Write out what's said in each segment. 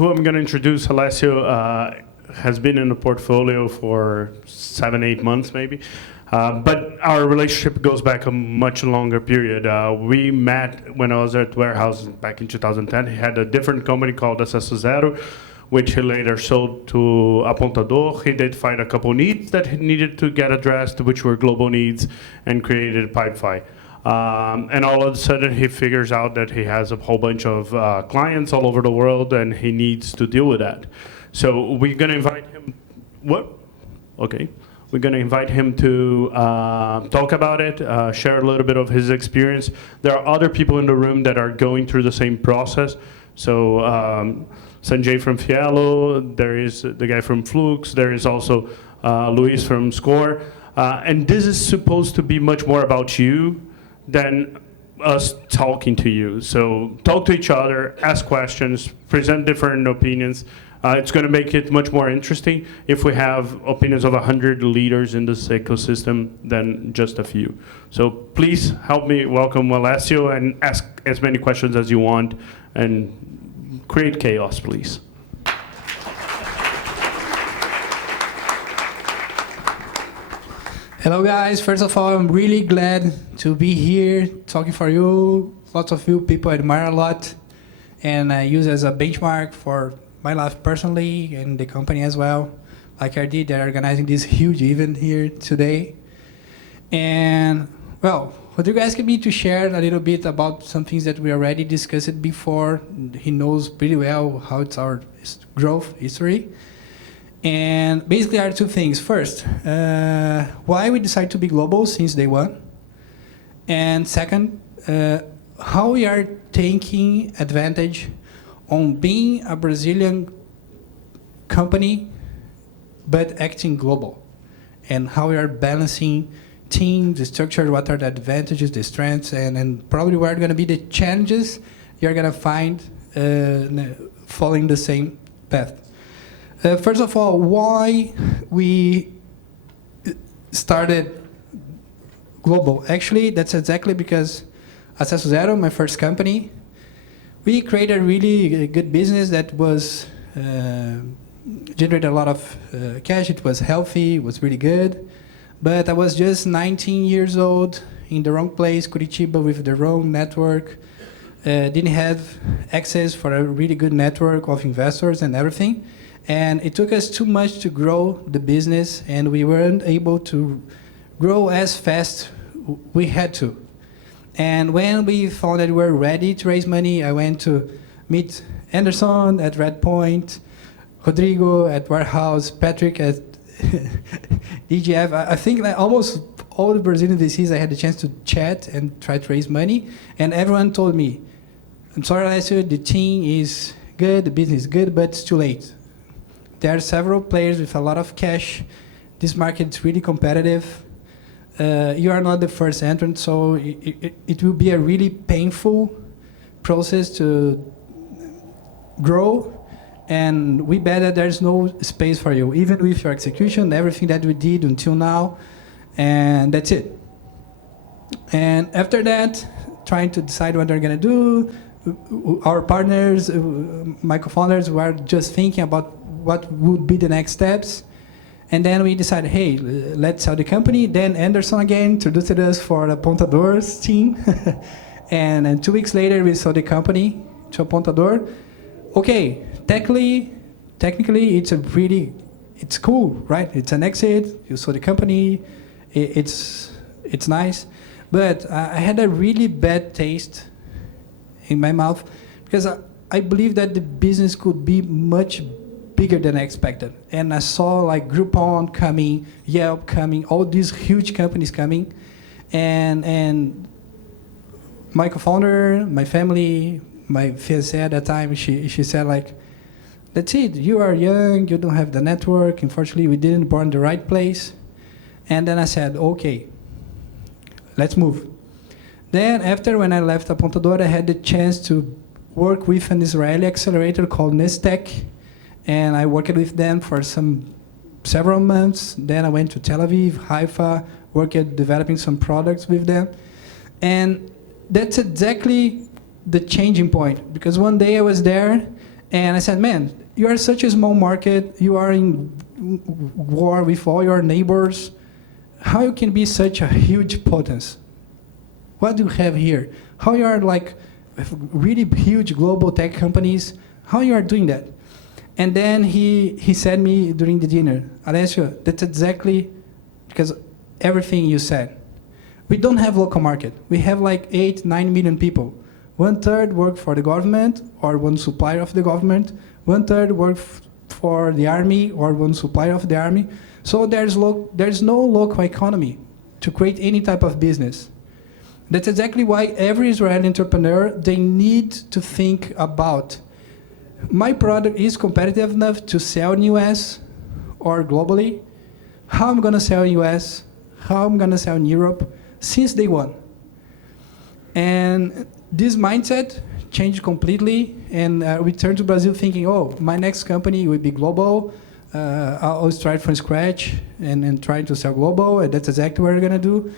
who I'm going to introduce, Alessio, has been in the portfolio for 7, 8 months maybe. But our relationship goes back a much longer period. We met when I was at Warehouse back in 2010. He had a different company called Acesso Zero, which he later sold to Apontador. He identified a couple needs that he needed to get addressed, which were global needs, and created Pipefy. And all of a sudden, he figures out that he has a whole bunch of clients all over the world, and he needs to deal with that. So we're going to invite him. What? Okay. We're going to invite him to talk about it, share a little bit of his experience. There are other people in the room that are going through the same process. So Sanjay from Fiello, there is the guy from Flux, there is also Luis from Score. And this is supposed to be much more about you than us talking to you. So talk to each other, ask questions, present different opinions. It's going to make it much more interesting if we have opinions of 100 leaders in this ecosystem than just a few. So please help me welcome Alessio and ask as many questions as you want and create chaos, please. Hello guys, first of all, I'm really glad to be here talking for you. Lots of you people I admire a lot and I use as a benchmark for my life personally and the company as well. Like I did, they're organizing this huge event here today. And well, Rodrigo asked me to share a little bit about some things that we already discussed before. He knows pretty well how it's our growth history. And basically there are two things. First, why we decided to be global since day one. And second, how we are taking advantage on being a Brazilian company, but acting global. And how we are balancing team, the structure, what are the advantages, the strengths, and probably what are going to be the challenges you're going to find following the same path. First of all, why we started global? Actually, that's exactly because Acesso Zero, my first company, we created a really good business that was generated a lot of cash. It was healthy, it was really good. But I was just 19 years old, in the wrong place, Curitiba, with the wrong network. Didn't have access for a really good network of investors and everything. And it took us too much to grow the business, and we weren't able to grow as fast we had to. And when we found that we were ready to raise money, I went to meet Anderson at Redpoint, Rodrigo at Warehouse, Patrick at DGF. I think that almost all the Brazilian VCs I had the chance to chat and try to raise money, and everyone told me, I'm sorry, Alessio, the team is good, the business is good, but it's too late. There are several players with a lot of cash. This market is really competitive. You are not the first entrant, so it will be a really painful process to grow, and we bet that there's no space for you, even with your execution, everything that we did until now, and that's it. And after that, trying to decide what they're going to do, our partners, my co-founders, were just thinking about what would be the next steps. And then we decided, hey, let's sell the company. Then Anderson again introduced us for the Apontador's team. And 2 weeks later, we sold the company to Apontador. Okay, technically, it's cool, right? It's an exit. You sold the company. It's nice. But I had a really bad taste in my mouth because I believe that the business could be much bigger than I expected. And I saw like Groupon coming, Yelp coming, all these huge companies coming. And my co-founder, my family, my fiancée at that time, she said like, that's it, you are young, you don't have the network. Unfortunately, we didn't born in the right place. And then I said, okay, let's move. Then after, when I left Apontador, I had the chance to work with an Israeli accelerator called Nestec. And I worked with them for several months. Then I went to Tel Aviv, Haifa, worked at developing some products with them. And that's exactly the changing point. Because one day I was there, And I said, man, you are such a small market. You are in war with all your neighbors. How you can be such a huge potence? What do you have here? How you are like really huge global tech companies? How you are doing that? And then he said me during the dinner, Alessio, that's exactly because everything you said. We don't have local market. We have like 8, 9 million people. 1/3 work for the government or one supplier of the government. 1/3 work for the army or one supplier of the army. So there's no local economy to create any type of business. That's exactly why every Israeli entrepreneur, they need to think about, my product is competitive enough to sell in US or globally. How I'm going to sell in US, how I'm going to sell in Europe, since day one. And this mindset changed completely, and we returned to Brazil thinking, oh, my next company will be global. I'll start from scratch and try to sell global, and that's exactly what we're going to do.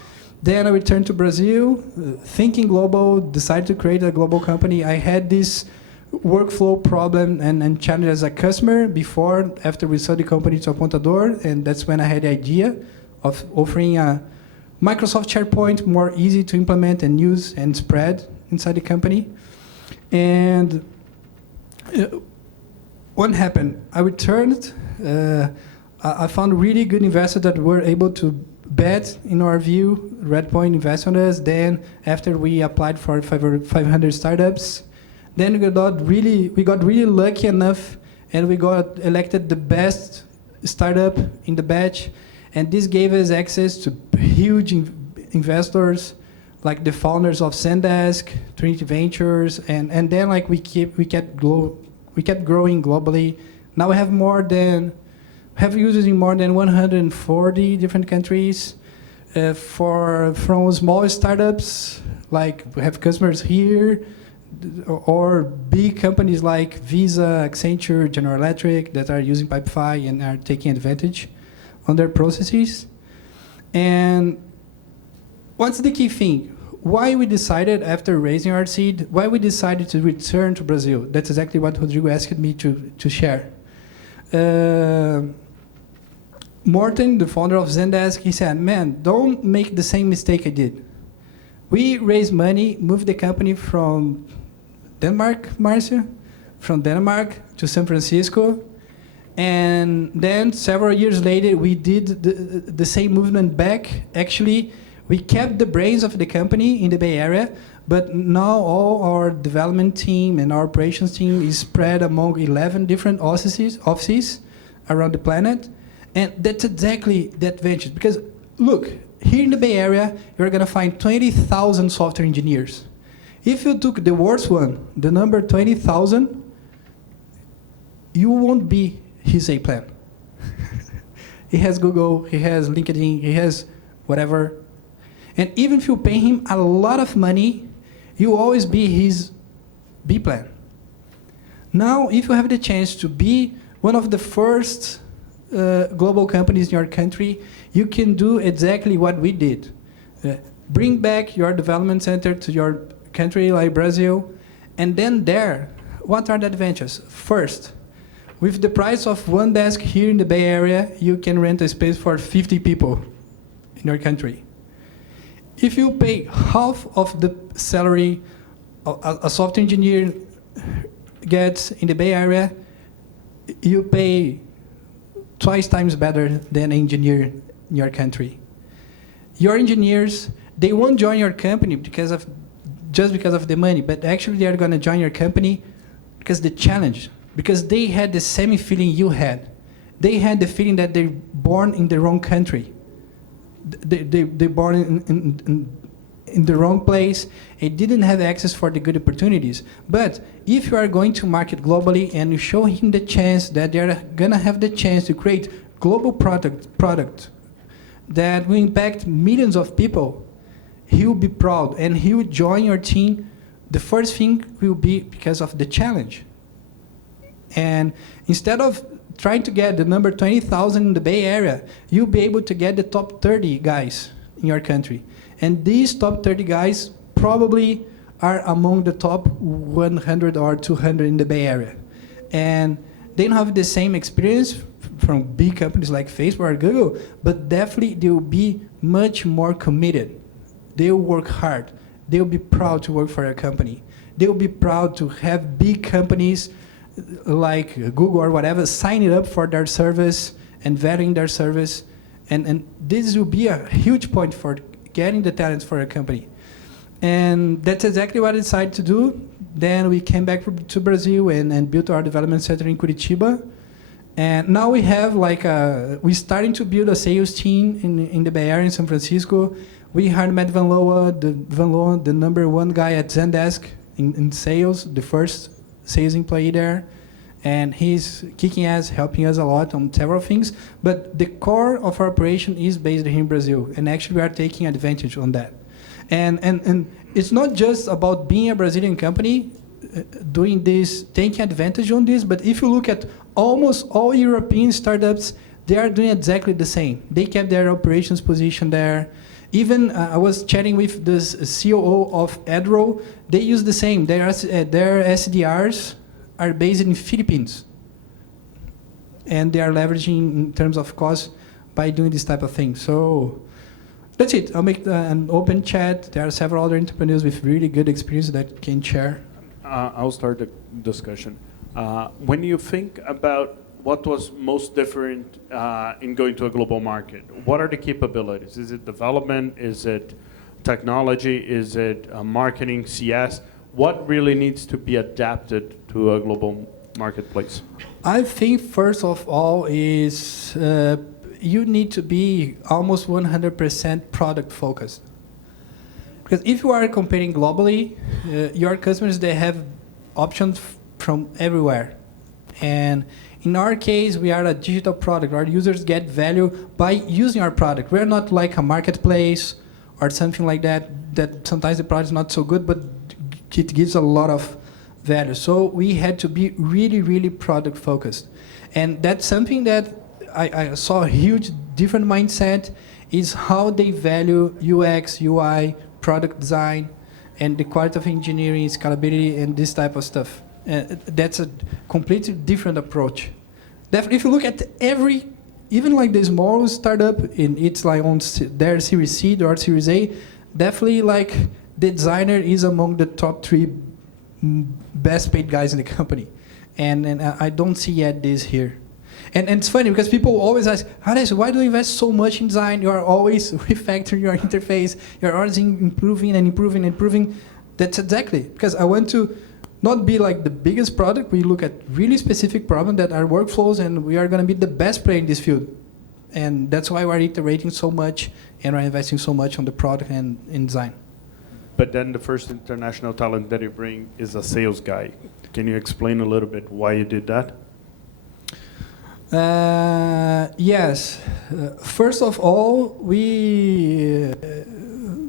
Then I returned to Brazil, thinking global, decided to create a global company. I had this workflow problem and challenge as a customer before, after we sold the company to Apontador, and that's when I had the idea of offering a Microsoft SharePoint more easy to implement and use and spread inside the company. And what happened? I returned. I found really good investors that were able to bet, in our view, Redpoint invest on us. Then after we applied for 500 startups, then we got really lucky enough, and we got elected the best startup in the batch. And this gave us access to huge investors, like the founders of Zendesk, Trinity Ventures, and then like we kept growing globally. Now we have users in more than 140 different countries. From small startups, like we have customers here, or big companies like Visa, Accenture, General Electric that are using Pipefy and are taking advantage on their processes. And what's the key thing? Why we decided, after raising our seed, why we decided to return to Brazil? That's exactly what Rodrigo asked me to share. Morten, the founder of Zendesk, he said, man, don't make the same mistake I did. We raised money, moved the company from Denmark, Marcia, from Denmark to San Francisco. And then several years later, we did the same movement back. Actually, we kept the brains of the company in the Bay Area, but now all our development team and our operations team is spread among 11 different offices around the planet. And that's exactly the advantage. Because look, here in the Bay Area, you're going to find 20,000 software engineers. If you took the worst one, the number 20,000, you won't be his A plan. He has Google, he has LinkedIn, he has whatever. And even if you pay him a lot of money, you will always be his B plan. Now, if you have the chance to be one of the first global companies in your country, you can do exactly what we did. Bring back your development center to your country like Brazil, and then there, what are the advantages? First, with the price of one desk here in the Bay Area, you can rent a space for 50 people in your country. If you pay half of the salary a software engineer gets in the Bay Area, you pay twice times better than an engineer in your country. Your engineers, they won't join your company just because of the money, but actually they are going to join your company because the challenge, because they had the same feeling you had. They had the feeling that they're born in the wrong country. They're born in the wrong place and didn't have access for the good opportunities. But if you are going to market globally and you show him the chance that they're going to have the chance to create global product that will impact millions of people, he will be proud and he will join your team. The first thing will be because of the challenge. And instead of trying to get the number 20,000 in the Bay Area, you'll be able to get the top 30 guys in your country. And these top 30 guys probably are among the top 100 or 200 in the Bay Area. and they don't have the same experience from big companies like Facebook or Google, but definitely they will be much more committed. They will work hard. They will be proud to work for a company. They will be proud to have big companies like Google or whatever signing up for their service and valuing their service. And this will be a huge point for getting the talents for a company. And that's exactly what I decided to do. Then we came back to Brazil and built our development center in Curitiba. And now we have we're starting to build a sales team in the Bay Area in San Francisco. We hired Matt Van Loa, the #1 guy at Zendesk in sales, the first sales employee there. And he's kicking ass, helping us a lot on several things. But the core of our operation is based here in Brazil. And actually we are taking advantage on that. And it's not just about being a Brazilian company, doing this, taking advantage on this, but if you look at almost all European startups, they are doing exactly the same. They kept their operations position there. Even I was chatting with the COO of Adro. They use the same. Their SDRs are based in Philippines. And they are leveraging in terms of cost by doing this type of thing. So that's it. I'll make an open chat. There are several other entrepreneurs with really good experience that can share. I'll start the discussion. When you think about what was most different in going to a global market, what are the capabilities? Is it development? Is it technology? Is it marketing, CS? What really needs to be adapted to a global marketplace? I think first of all is you need to be almost 100% product focused. Because if you are comparing globally, your customers, they have options from everywhere. And in our case, we are a digital product. Our users get value by using our product. We're not like a marketplace or something like that sometimes the product is not so good, but it gives a lot of value. So we had to be really, really product focused. And that's something that I saw a huge different mindset is how they value UX, UI, product design, and the quality of engineering, scalability, and this type of stuff. That's a completely different approach. Definitely, if you look at even like the small startup, it's like on their Series C or Series A, definitely like the designer is among the top 3 best paid guys in the company. And I don't see yet this here. And it's funny because people always ask, Alex, why do you invest so much in design? You are always refactoring your interface. You're always improving and improving and improving. That's exactly, because I want to not be like the biggest product. We look at really specific problems that are workflows, and we are going to be the best player in this field. And that's why we're iterating so much and we're investing so much on the product and in design. But then the first international talent that you bring is a sales guy. Can you explain a little bit why you did that? Yes. First of all,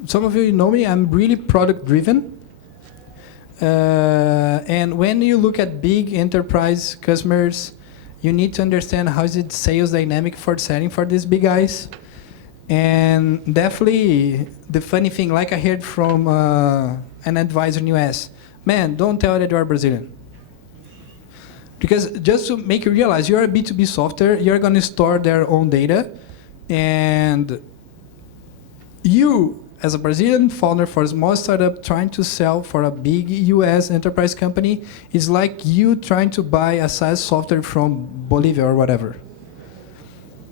some of you know me, I'm really product driven. And when you look at big enterprise customers, you need to understand how is it sales dynamic for selling for these big guys. And definitely the funny thing, like I heard from an advisor in US, man, don't tell that you are Brazilian. Because just to make you realize, you're a B2B software, you're going to store their own data, and you, as a Brazilian founder for a small startup trying to sell for a big US enterprise company, is like you trying to buy a SaaS software from Bolivia or whatever.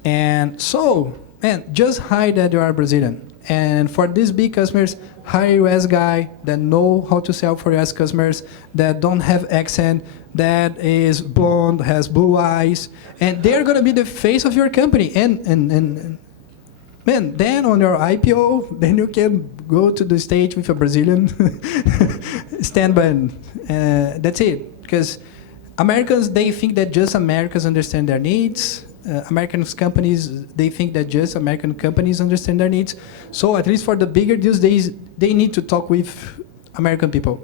And so, man, just hide that you are Brazilian. And for these big customers, hire a US guy that know how to sell for US customers, that don't have accent, that is blonde, has blue eyes, and they're going to be the face of your company. And man, then on your IPO, then you can go to the stage with a Brazilian stand by. That's it. Because Americans, they think that just Americans understand their needs. American companies, they think that just American companies understand their needs. So at least for the bigger deals, they need to talk with American people.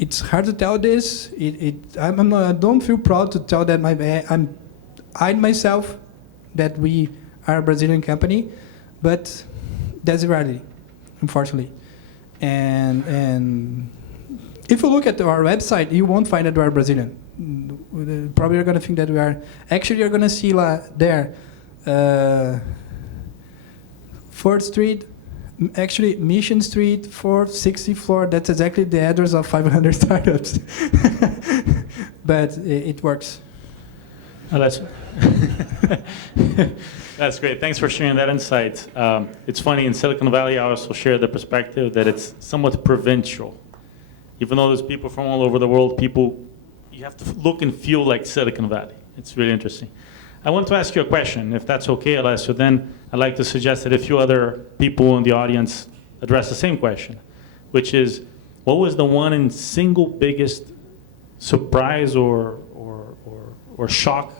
It's hard to tell this. I don't feel proud to tell that I myself that we are a Brazilian company, but that's the reality, unfortunately. And if you look at our website, you won't find that we are Brazilian. Probably you're going to think that we are. Actually, you're going to see there, 4th Street, actually Mission Street, 4th, 60th floor. That's exactly the address of 500 startups. But it works. Oh, that's great. Thanks for sharing that insight. It's funny, in Silicon Valley, I also share the perspective that it's somewhat provincial. Even though there's people from all over the world, you have to look and feel like Silicon Valley. It's really interesting. I want to ask you a question, if that's okay, Alessio. Then I'd like to suggest that a few other people in the audience address the same question, which is, what was the one and single biggest surprise or shock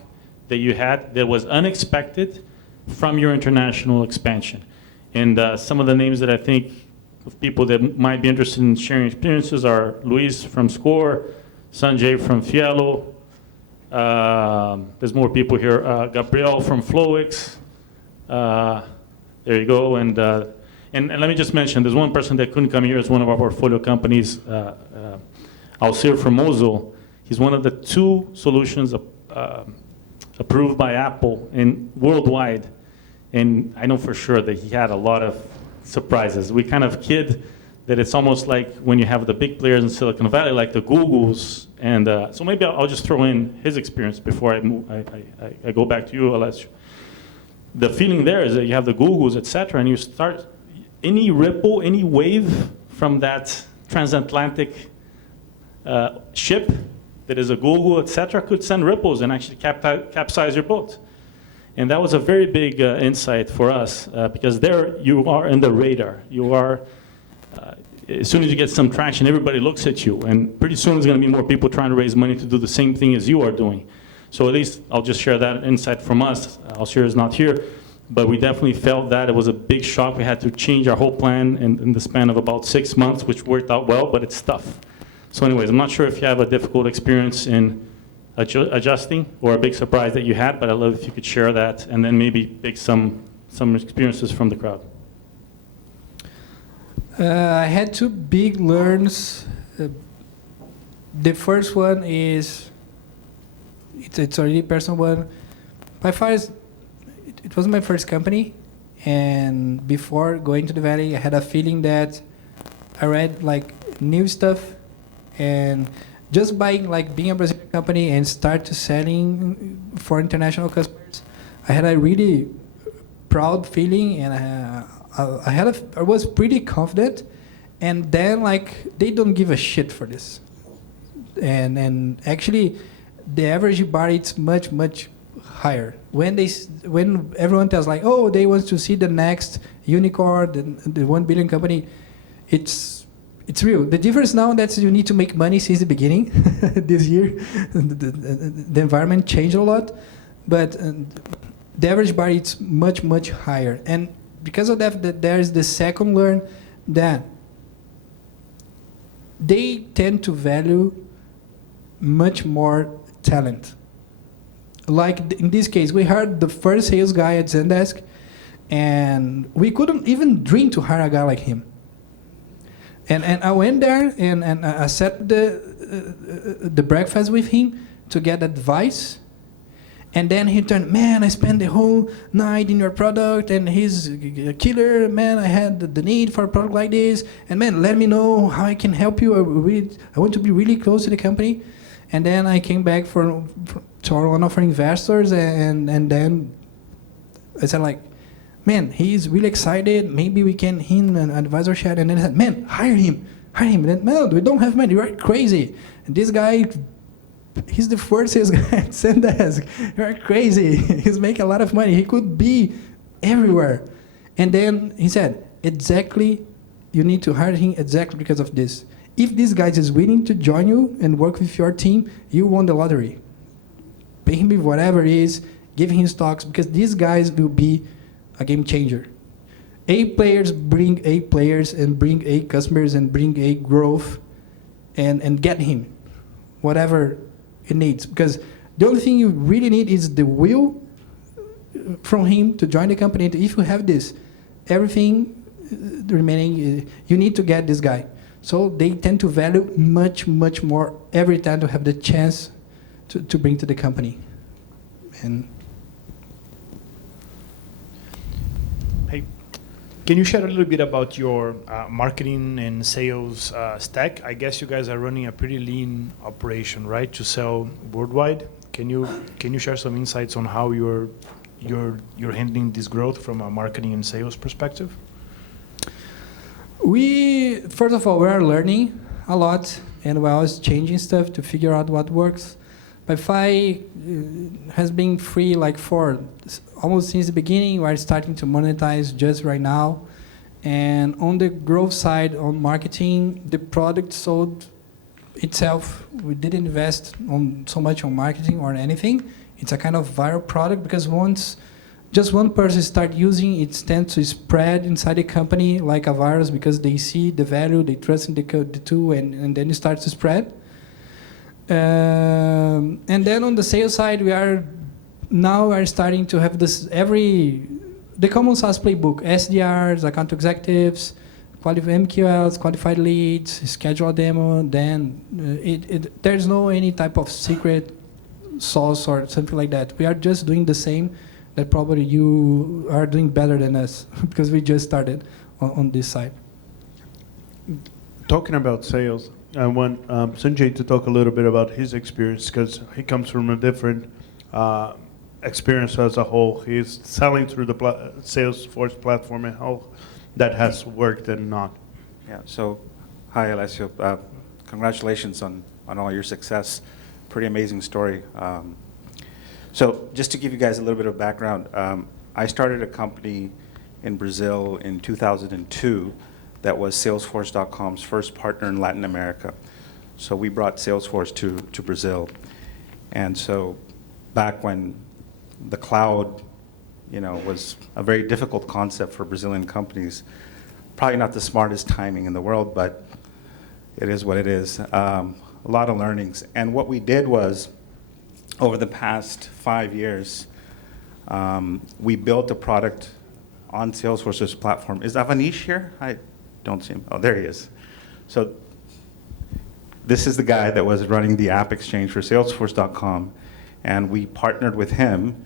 that you had that was unexpected from your international expansion? And some of the names that I think of people that might be interested in sharing experiences are Luis from Score, Sanjay from Fiello, there's more people here, Gabriel from Flowix, there you go, and let me just mention, there's one person that couldn't come here, it's one of our portfolio companies, Alcir from Mosul. He's one of the 2 solutions approved by Apple and worldwide. And I know for sure that he had a lot of surprises. We kind of kid that it's almost like when you have the big players in Silicon Valley, like the Googles. And so maybe I'll just throw in his experience before I go back to you, Alessio. The feeling there is that you have the Googles, et cetera, and you start, any ripple, any wave from that transatlantic ship that is a Google, et cetera, could send ripples and actually capsize your boat. And that was a very big insight for us, because there you are in the radar. You are, as soon as you get some traction, everybody looks at you. And pretty soon there's going to be more people trying to raise money to do the same thing as you are doing. So at least I'll just share that insight from us. Alcir is not here, but we definitely felt that. It was a big shock. We had to change our whole plan in the span of about 6 months, which worked out well, but it's tough. So anyways, I'm not sure if you have a difficult experience in adjusting or a big surprise that you had, but I'd love if you could share that and then maybe pick some experiences from the crowd. I had 2 big learns. The first one is, it's a really personal one. By far, it was my first company, and before going to the Valley, I had a feeling that I read like new stuff, and just by being a Brazilian company and start to selling for international customers, I had a really proud feeling, and I was pretty confident. And then they don't give a shit for this, and actually, the average bar is much higher. When everyone tells oh, they want to see the next unicorn, the 1 billion company, it's real. The difference now that you need to make money since the beginning. This year, the environment changed a lot, but the average bar is much higher. And because of that, there's the second learn that they tend to value much more talent. Like in this case, we hired the first sales guy at Zendesk, and we couldn't even dream to hire a guy like him. And I went there and I sat the breakfast with him to get advice. And then he turned, man, I spent the whole night in your product, and he's a killer. Man, I had the need for a product like this. And man, let me know how I can help you. I want to be really close to the company. And then I came back to one of our investors, and then I said man, he's really excited. Maybe we can him an advisor chat. And then I said, man, hire him. And then, no, we don't have money. You're crazy. And this guy, he's the first sales guy at Zendesk. You're crazy. He's making a lot of money. He could be everywhere. And then he said, exactly, you need to hire him exactly because of this. If this guy is willing to join you and work with your team, you won the lottery. Pay him with whatever it is, give him stocks, because these guys will be a game changer. A players bring A players and bring A customers and bring A growth and get him whatever it needs. Because the only thing you really need is the will from him to join the company. If you have this, everything remaining, you need to get this guy. So they tend to value much, much more every time to have the chance to bring to the company. And Hey, can you share a little bit about your marketing and sales stack? I guess you guys are running a pretty lean operation, right, to sell worldwide. Can you share some insights on how you're handling this growth from a marketing and sales perspective? First of all, we are learning a lot, and we're always changing stuff to figure out what works. But Fi has been free like for almost since the beginning. We're starting to monetize just right now. And on the growth side, on marketing, the product sold itself. We didn't invest so much on marketing or anything. It's a kind of viral product because once just one person start using it, tends to spread inside the company like a virus because they see the value, they trust in the tool, and then it starts to spread. And then on the sales side, we are starting to have the common SaaS playbook: SDRs, account executives, MQLs, qualified leads, schedule a demo. Then there's no any type of secret sauce or something like that. We are just doing the same that probably you are doing better than us because we just started on this side. Talking about sales, I want Sanjay to talk a little bit about his experience because he comes from a different experience as a whole. He's selling through the Salesforce platform and how that has worked and not. Yeah. So, hi, Alessio. Congratulations on all your success. Pretty amazing story. So, just to give you guys a little bit of background, I started a company in Brazil in 2002 that was Salesforce.com's first partner in Latin America. So we brought Salesforce to Brazil. And so back when the cloud, was a very difficult concept for Brazilian companies, probably not the smartest timing in the world, but it is what it is. A lot of learnings. And what we did was, over the past 5 years, we built a product on Salesforce's platform. Is Avanish here? I don't see him. Oh, there he is. So this is the guy that was running the app exchange for Salesforce.com, and we partnered with him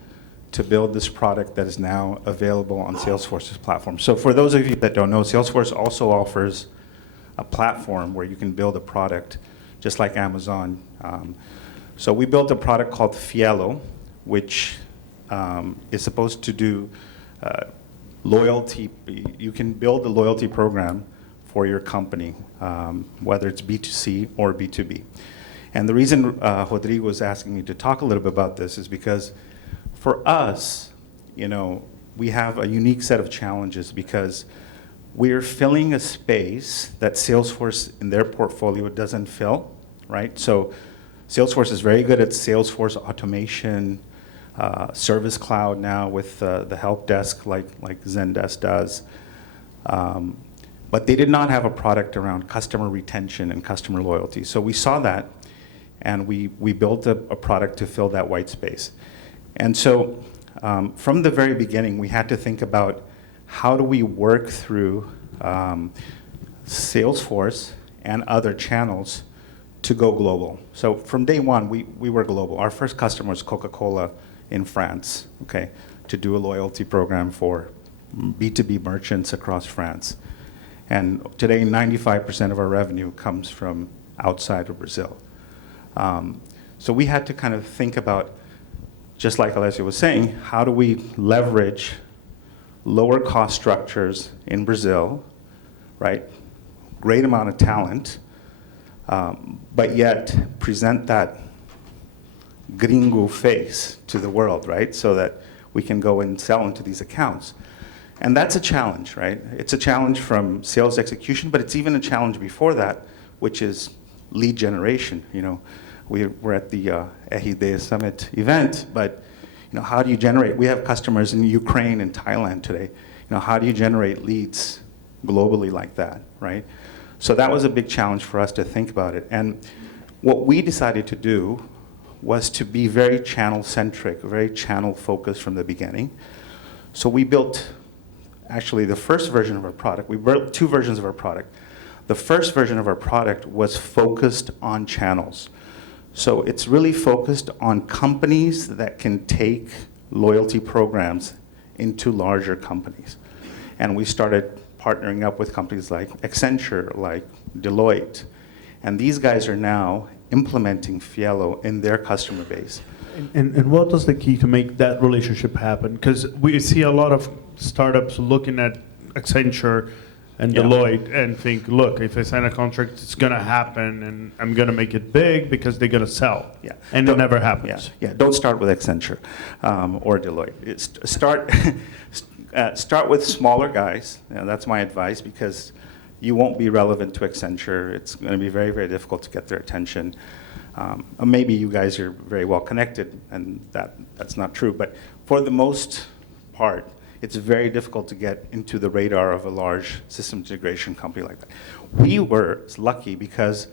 to build this product that is now available on Salesforce's platform. So for those of you that don't know, Salesforce also offers a platform where you can build a product just like Amazon. So we built a product called Fielo, which is supposed to do loyalty. You can build a loyalty program for your company, whether it's B2C or B2B. And the reason Rodrigo was asking me to talk a little bit about this is because for us, we have a unique set of challenges because we're filling a space that Salesforce in their portfolio doesn't fill, right? So Salesforce is very good at Salesforce automation, Service Cloud now with the help desk like Zendesk does. But they did not have a product around customer retention and customer loyalty. So we saw that, and we built a product to fill that white space. And so from the very beginning, we had to think about how do we work through Salesforce and other channels to go global. So from day one, we were global. Our first customer was Coca-Cola in France, okay, to do a loyalty program for B2B merchants across France. And today, 95% of our revenue comes from outside of Brazil. So we had to kind of think about, just like Alessio was saying, how do we leverage lower cost structures in Brazil, right? Great amount of talent, but yet present that gringo face to the world, right? So that we can go and sell into these accounts. And that's a challenge, right? It's a challenge from sales execution, but it's even a challenge before that, which is lead generation. We're at the RD Summit event, but how do you generate? We have customers in Ukraine and Thailand today. How do you generate leads globally like that, right? So that was a big challenge for us to think about it. And what we decided to do was to be very channel-centric, very channel-focused from the beginning. So we built, actually, the first version of our product. We built two versions of our product. The first version of our product was focused on channels. So it's really focused on companies that can take loyalty programs into larger companies. And we started partnering up with companies like Accenture, like Deloitte. And these guys are now implementing Fielo in their customer base. And what was the key to make that relationship happen? Because we see a lot of startups looking at Accenture and Yeah. Deloitte and think, look, if I sign a contract, it's going to happen, and I'm going to make it big because they're going to sell. Yeah. And it Don't- never happens. Yeah. Don't start with Accenture or Deloitte. Start with smaller guys. That's my advice, because you won't be relevant to Accenture. It's going to be very, very difficult to get their attention. Maybe you guys are very well connected, and that's not true. But for the most part, it's very difficult to get into the radar of a large systems integration company like that. We were lucky because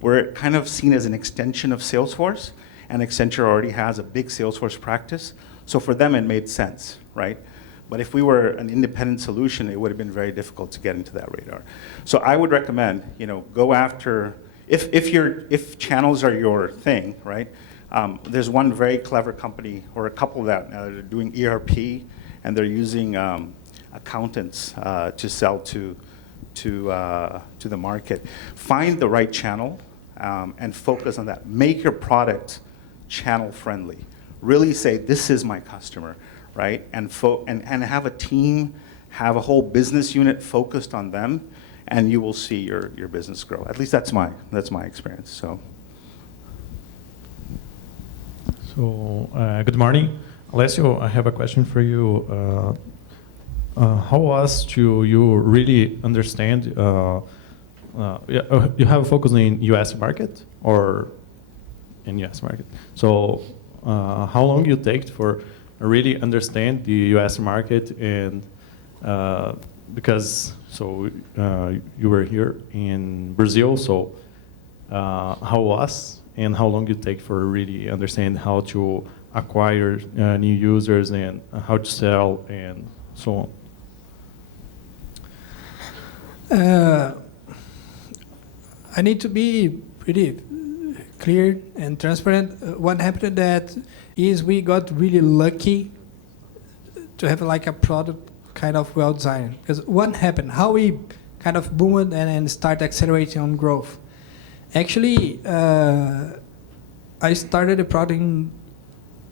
we're kind of seen as an extension of Salesforce, and Accenture already has a big Salesforce practice. So for them, it made sense, right? But if we were an independent solution, it would have been very difficult to get into that radar. So I would recommend, go after, if channels are your thing, right? There's one very clever company, or a couple that are doing ERP, and they're using accountants to sell to the market. Find the right channel and focus on that. Make your product channel friendly. Really say, this is my customer, right? And have a team, have a whole business unit focused on them, and you will see your business grow. At least that's my experience. So good morning. Alessio, I have a question for you. How was you really understand, you have a focus in US market or in US market. So how long you take for really understand the US market, and because you were here in Brazil, so how was and how long you take for really understand how to acquire new users and how to sell and so on? I need to be pretty clear and transparent. What happened that is we got really lucky to have like a product kind of well designed. Because what happened, how we kind of boomed and start accelerating on growth. Actually, I started the product in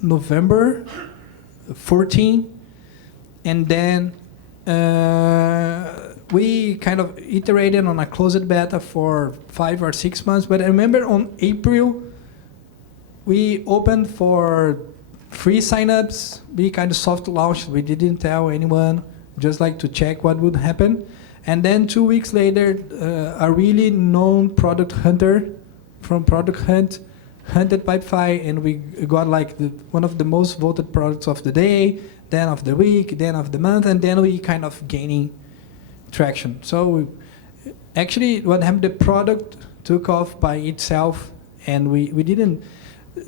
November 14, and then we kind of iterated on a closed beta for 5 or 6 months. But I remember on April, we opened for free signups. We kind of soft launched. We didn't tell anyone, just like to check what would happen. And then 2 weeks later, a really known product hunter from Product Hunt hunted Pipefy, and we got like one of the most voted products of the day, then of the week, then of the month, and then we kind of gaining traction. So actually what happened, the product took off by itself, and we didn't,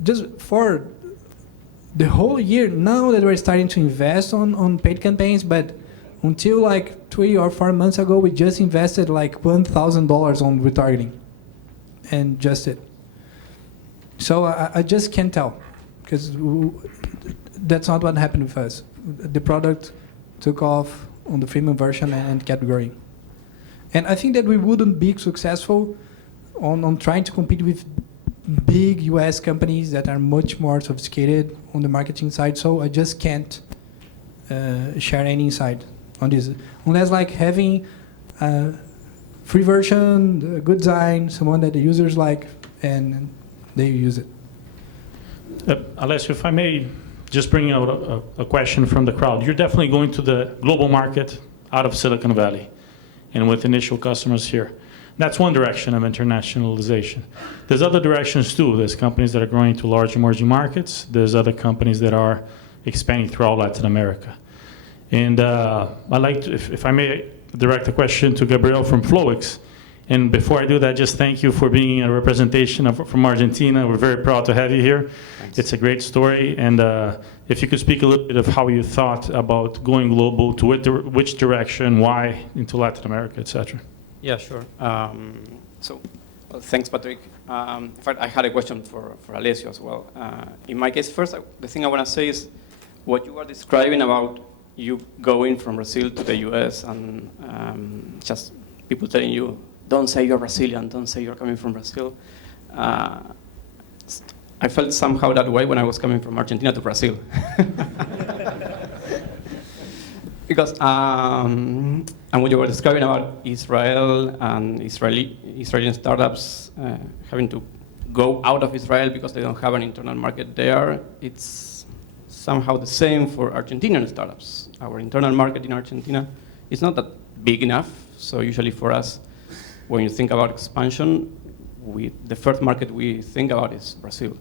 just for the whole year, now that we're starting to invest on paid campaigns, but until like 3 or 4 months ago, we just invested like $1,000 on retargeting, and just it. So I just can't tell, because that's not what happened with us. The product took off on the freemium version and kept growing. And I think that we wouldn't be successful on trying to compete with big US companies that are much more sophisticated on the marketing side. So I just can't share any insight on this. Unless like having a free version, a good design, someone that the users like, and they use it. Alessio, if I may just bring out a question from the crowd. You're definitely going to the global market out of Silicon Valley and with initial customers here. That's one direction of internationalization. There's other directions too. There's companies that are growing to large emerging markets. There's other companies that are expanding throughout Latin America. And I'd like to, if I may, direct a question to Gabriel from Flowix. And before I do that, just thank you for being a representation from Argentina. We're very proud to have you here. Thanks. It's a great story. And if you could speak a little bit of how you thought about going global, to which direction, why, into Latin America, et cetera. Yeah, sure. Well, thanks, Patrick. In fact, I had a question for Alessio as well. In my case, first, the thing I want to say is what you are describing about you going from Brazil to the US and just people telling you, don't say you're Brazilian, don't say you're coming from Brazil. I felt somehow that way when I was coming from Argentina to Brazil. Because, and what you were describing about Israel and Israeli startups having to go out of Israel because they don't have an internal market there, it's somehow the same for Argentinian startups. Our internal market in Argentina is not that big enough, so usually for us, when you think about expansion, the first market we think about is Brazil.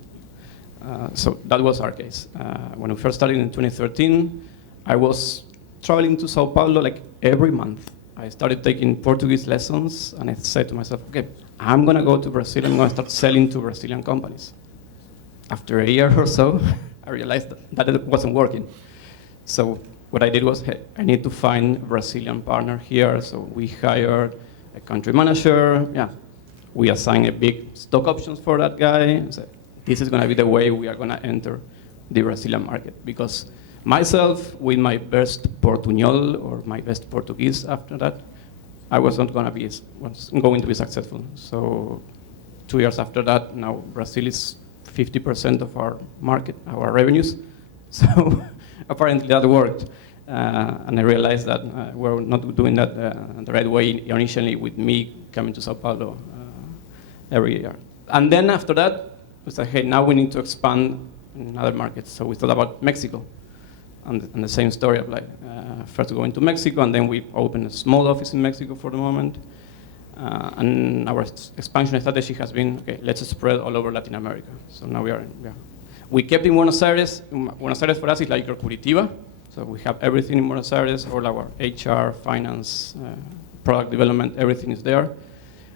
So that was our case. When we first started in 2013, I was traveling to Sao Paulo like every month. I started taking Portuguese lessons, and I said to myself, okay, I'm going to go to Brazil, I'm going to start selling to Brazilian companies. After a year or so, I realized that it wasn't working. So what I did was, hey, I need to find a Brazilian partner here. So we hired a country manager. Yeah, we assigned a big stock options for that guy. So this is going to be the way we are going to enter the Brazilian market. Because myself, with my best Portuñol or my best Portuguese after that, I was not going to be successful. So 2 years after that, now Brazil is 50% of our market, our revenues. So apparently that worked. And I realized that we're not doing that the right way initially with me coming to Sao Paulo every year. And then after that, we said, hey, now we need to expand in other markets. So we thought about Mexico. And the same story applied. First going to Mexico, and then we opened a small office in Mexico for the moment. And our expansion strategy has been, okay, let's spread all over Latin America. So now we kept in Buenos Aires. Buenos Aires for us is like your Curitiba. So we have everything in Buenos Aires, all our HR, finance, product development, everything is there.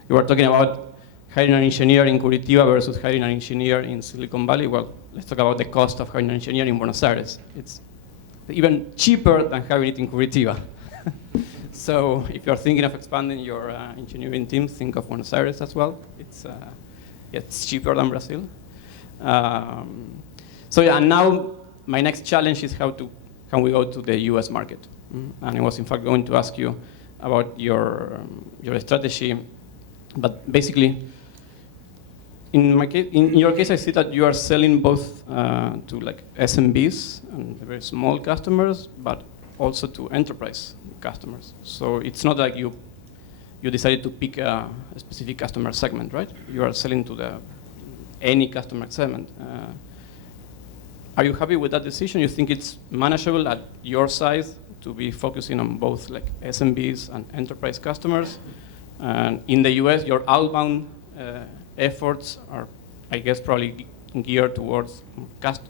You were talking about hiring an engineer in Curitiba versus hiring an engineer in Silicon Valley. Well, let's talk about the cost of hiring an engineer in Buenos Aires. It's even cheaper than having it in Curitiba. So if you're thinking of expanding your engineering team, think of Buenos Aires as well. It's cheaper than Brazil. So yeah, and now my next challenge is how can we go to the US market? And I was in fact going to ask you about your strategy, but basically, in your case, I see that you are selling both to like SMBs and very small customers, but also to enterprise customers. So it's not like you decided to pick a specific customer segment, right? You are selling to any customer segment. Are you happy with that decision? You think it's manageable at your size to be focusing on both like SMBs and enterprise customers? And in the US, your outbound efforts are, I guess, probably geared towards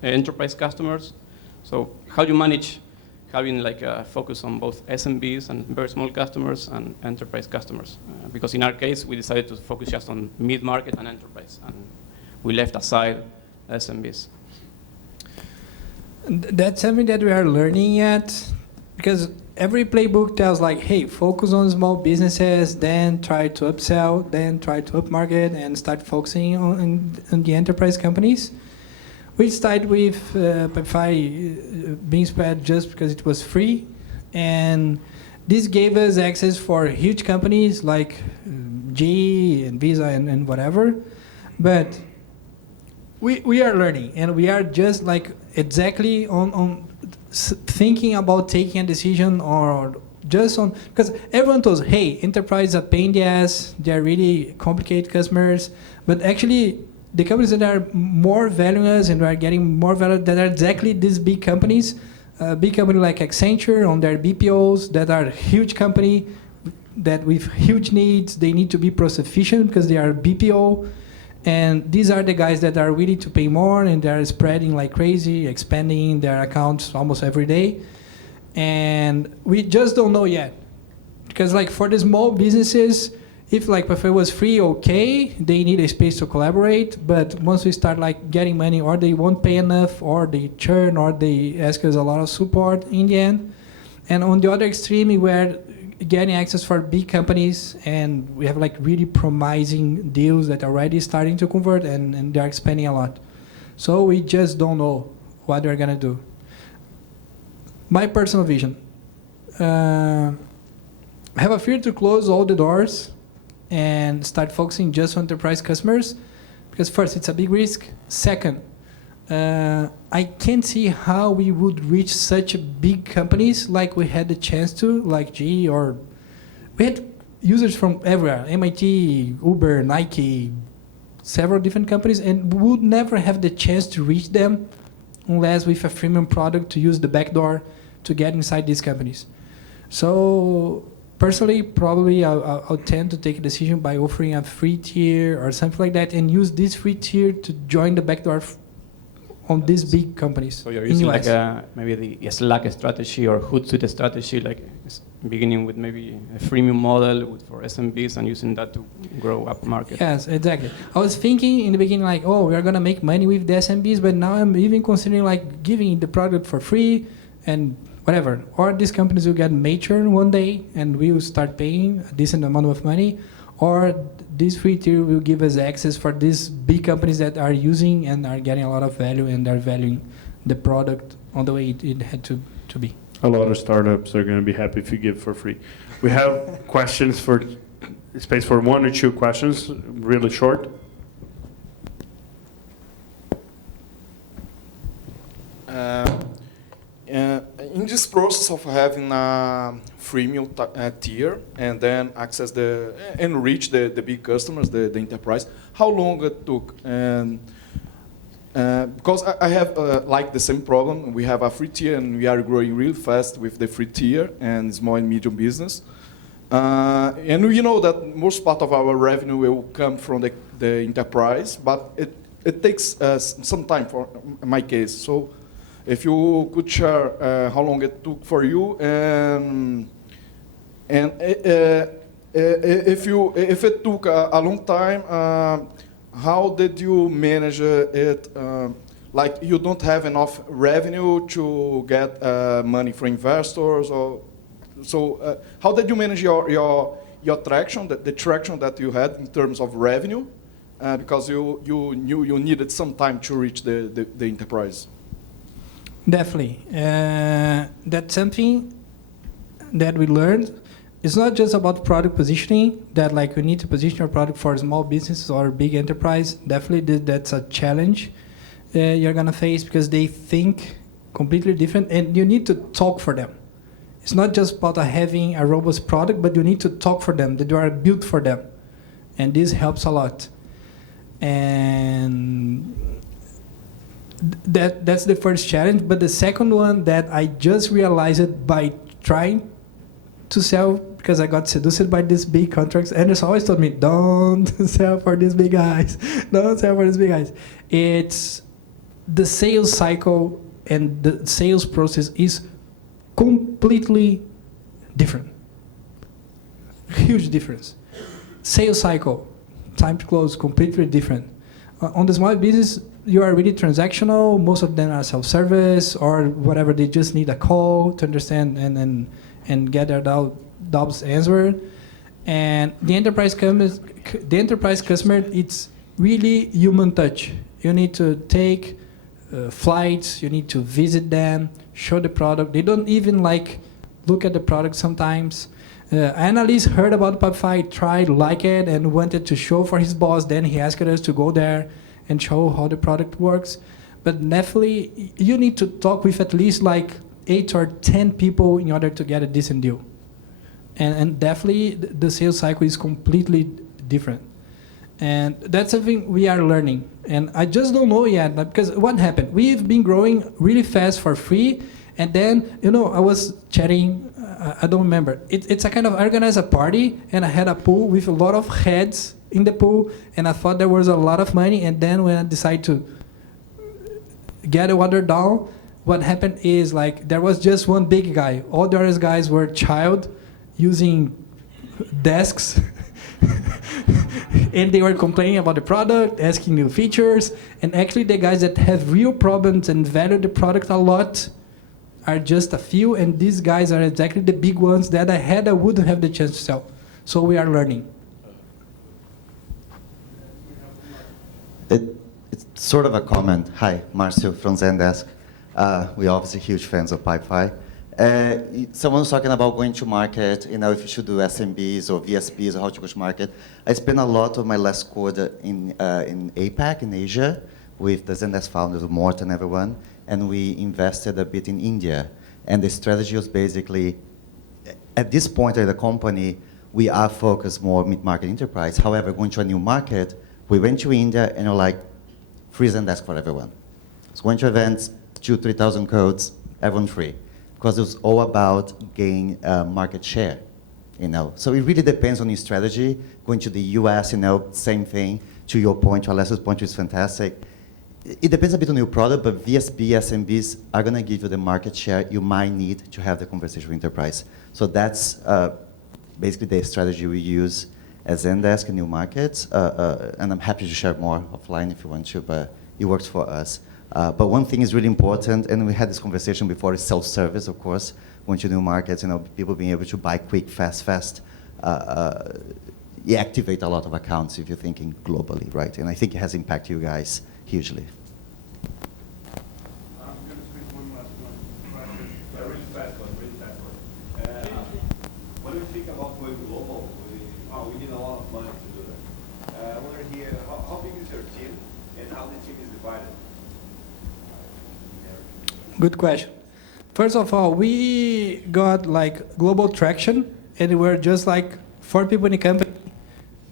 enterprise customers. So how do you manage having like a focus on both SMBs and very small customers and enterprise customers? Because in our case, we decided to focus just on mid-market and enterprise, and we left aside SMBs. That's something that we are learning yet, because every playbook tells like, hey, focus on small businesses, then try to upsell, then try to upmarket, and start focusing on the enterprise companies. We started with Pipefy being spread just because it was free, and this gave us access for huge companies like GE and Visa and whatever. But we are learning, and we are just like exactly on thinking about taking a decision or just on, because everyone knows, hey, enterprise are pain in the ass, they're really complicated customers, but actually the companies that are more valuing us and are getting more value, that are exactly these big companies, big company like Accenture on their BPOs, that are huge company that with huge needs, they need to be self-sufficient because they are BPO. And these are the guys that are willing to pay more, and they're spreading like crazy, expanding their accounts almost every day. And we just don't know yet. Because like for the small businesses, if like Pipefy was free, okay, they need a space to collaborate. But once we start like getting money, or they won't pay enough, or they churn, or they ask us a lot of support in the end. And on the other extreme, where getting access for big companies, and we have like really promising deals that are already starting to convert, and they're expanding a lot. So we just don't know what they're gonna do. My personal vision. I have a fear to close all the doors and start focusing just on enterprise customers, because first, it's a big risk. Second, I can't see how we would reach such big companies like we had the chance to, like GE, or we had users from everywhere, MIT, Uber, Nike, several different companies, and we would never have the chance to reach them unless with a freemium product to use the backdoor to get inside these companies. So personally, probably I'll tend to take a decision by offering a free tier or something like that, and use this free tier to join the backdoor on these big companies. So you're in using US. like maybe the Slack strategy or Hootsuite strategy, like beginning with maybe a freemium model for SMBs and using that to grow up market. Yes, exactly. I was thinking in the beginning like, oh, we're gonna make money with the SMBs, but now I'm even considering like giving the product for free and whatever. Or these companies will get mature one day and we will start paying a decent amount of money, or this free tier will give us access for these big companies that are using and are getting a lot of value and are valuing the product on the way it had to be. A lot of startups are going to be happy if you give for free. We have questions for space for 1 or 2 questions, really short. In this process of having a freemium tier and then access and reach the big customers, the enterprise, how long it took? And because I have like the same problem. We have a free tier and we are growing really fast with the free tier and small and medium business. And we know that most part of our revenue will come from the enterprise, but it takes some time for my case. So if you could share how long it took for you, and if it took a long time, how did you manage it? Like you don't have enough revenue to get money from investors, or so how did you manage your traction, the traction that you had in terms of revenue, because you knew you needed some time to reach the enterprise? Definitely. That's something that we learned. It's not just about product positioning, that like you need to position your product for small businesses or big enterprise. Definitely that's a challenge you're going to face, because they think completely different and you need to talk for them. It's not just about having a robust product, but you need to talk for them, that you are built for them. And this helps a lot. And that's the first challenge. But the second one that I just realized by trying to sell, because I got seduced by these big contracts. Anderson always told me, don't sell for these big guys. Don't sell for these big guys. It's the sales cycle and the sales process is completely different. Huge difference. Sales cycle, time to close, completely different. On the small business, you are really transactional. Most of them are self-service or whatever. They just need a call to understand and get their doubts answered. And the enterprise customer, it's really human touch. You need to take flights. You need to visit them, show the product. They don't even like look at the product sometimes. Analyst heard about Pubify, tried, liked it, and wanted to show for his boss. Then he asked us to go there and show how the product works. But definitely, you need to talk with at least like 8 or 10 people in order to get a decent deal. And definitely, the sales cycle is completely different. And that's something we are learning. And I just don't know yet, because what happened? We've been growing really fast for free. And then, I was chatting, I don't remember. It's a kind of organize a party, and I had a pool with a lot of heads in the pool, and I thought there was a lot of money. And then when I decided to get the water down, what happened is like there was just one big guy. All the other guys were child using desks, and they were complaining about the product, asking new features. And actually, the guys that have real problems and value the product a lot are just a few, and these guys are exactly the big ones that I wouldn't have the chance to sell. So we are learning. It's sort of a comment. Hi, Marcio from Zendesk. We're obviously huge fans of PipeFi. Someone was talking about going to market, if you should do SMBs or VSPs or how to go to market. I spent a lot of my last quarter in APAC, in Asia, with the Zendesk founders, Mort and everyone, and we invested a bit in India. And the strategy was basically, at this point at the company, we are focused more mid-market enterprise. However, going to a new market, we went to India and we're like, free Zendesk for everyone. So went to events, 2,000, 3,000 codes, everyone free. Because it was all about gaining market share, So it really depends on your strategy. Going to the US, same thing. To your point, to Alessio's point, which is fantastic. It depends a bit on your product, but VSP, SMBs are going to give you the market share you might need to have the conversation with enterprise. So that's basically the strategy we use as Zendesk in new markets. And I'm happy to share more offline if you want to, but it works for us. But one thing is really important, and we had this conversation before, is self-service, of course. Going to new markets, people being able to buy quick, fast. You activate a lot of accounts if you're thinking globally, right? And I think it has impacted you guys hugely. I'm going to squeeze one last question. Really fast one. What do you think about going global? We need a lot of money to do that. I wonder here, how big is your team, and how the team is divided? Good question. First of all, we got global traction, and we were just 4 people in the company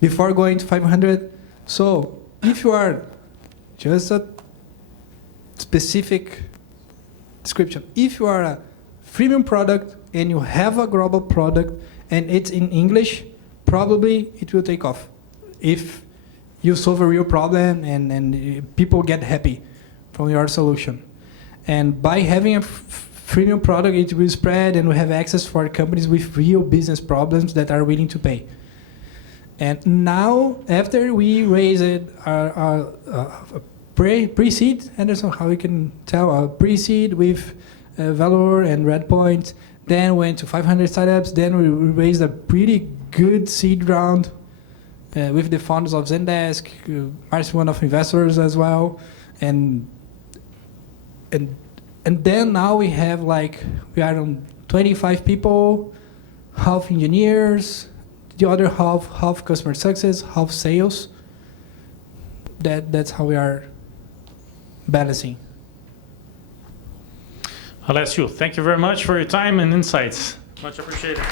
before going to 500. So if you are just a specific description, if you are a freemium product and you have a global product and it's in English, probably it will take off. If you solve a real problem and people get happy from your solution. And by having a freemium product, it will spread, and we have access for companies with real business problems that are willing to pay. And now, after we raised our pre-seed, Anderson, how we can tell, our pre-seed with Valor and Redpoint, then went to 500 startups, then we raised a pretty good seed round with the founders of Zendesk, Marcio, one of investors as well, and then now we have we are on 25 people, half engineers, the other half customer success, half sales. That's how we are balancing. Alessio, thank you very much for your time and insights. Much appreciated.